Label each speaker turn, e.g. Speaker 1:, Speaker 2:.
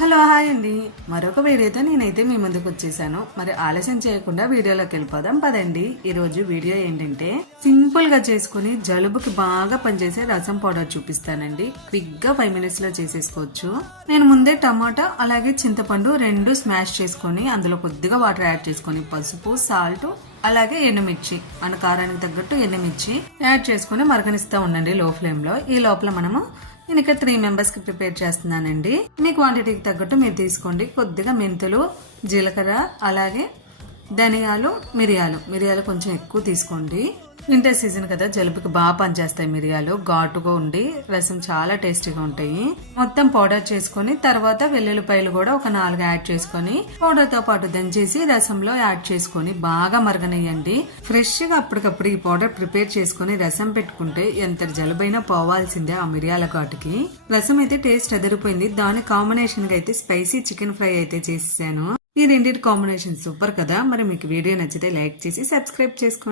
Speaker 1: Hello hi అండి. మరొక వీడియోతో నేనైతే మీ ముందుకు వచ్చేసాను. మరి ఆలస్యం చేయకుండా వీడియోలోకి వెళ్ళిపోదాం పదండి. ఈరోజు వీడియో ఏంటంటే సింపుల్గా చేసుకుని జలుబుకి బాగా పనిచేసే రసం పౌడర్ చూపిస్తానండి. క్విక్గా ఫైవ్ మినిట్స్లో చేసేసుకోవచ్చు. నేను ముందే టమాటా అలాగే చింతపండు రెండు స్మాష్ చేసుకొని అందులో కొద్దిగా వాటర్ యాడ్ చేసుకొని పసుపు సాల్ట్ అలాగే ఎండుమిర్చి మన కారానికి తగ్గట్టు ఎండుమిర్చి యాడ్ చేసుకుని మరగనిస్తూ ఉండండి లో ఫ్లేమ్లో ఈ లోపల మనము నేను ఇక్కడ త్రీ మెంబర్స్కి ప్రిపేర్ చేస్తున్నానండి. మీ క్వాంటిటీకి తగ్గట్టు మీరు తీసుకోండి. కొద్దిగా మెంతులు జీలకర్ర అలాగే ధనియాలు మిరియాలు. మిరియాలు కొంచెం ఎక్కువ తీసుకోండి. వింటర్ సీజన్ కదా జలుబుకి బాగా పనిచేస్తాయి మిరియాలు. ఘాటుగా ఉండి రసం చాలా టేస్టీగా ఉంటాయి. మొత్తం పౌడర్ చేసుకొని తర్వాత వెల్లుల్లిపాయలు కూడా ఒక నాలుగు యాడ్ చేసుకొని పౌడర్తో పాటు దంచేసి రసంలో యాడ్ చేసుకొని బాగా మరగనియండి ఫ్రెష్గా అప్పటికప్పుడు ఈ పౌడర్ ప్రిపేర్ చేసుకొని రసం పెట్టుకుంటే ఎంత జలుబైనా పోవాల్సిందే ఆ మిరియాల ఘాటుకి. రసం అయితే టేస్ట్ ఎదిరిపోయింది దాని కాంబినేషన్గా అయితే స్పైసీ చికెన్ ఫ్రై అయితే చేసేసాను. ఈ రెండింటి కాంబినేషన్ సూపర్ కదా. మరి మీకు వీడియో నచ్చితే లైక్ చేసి సబ్స్క్రైబ్ చేసుకోండి.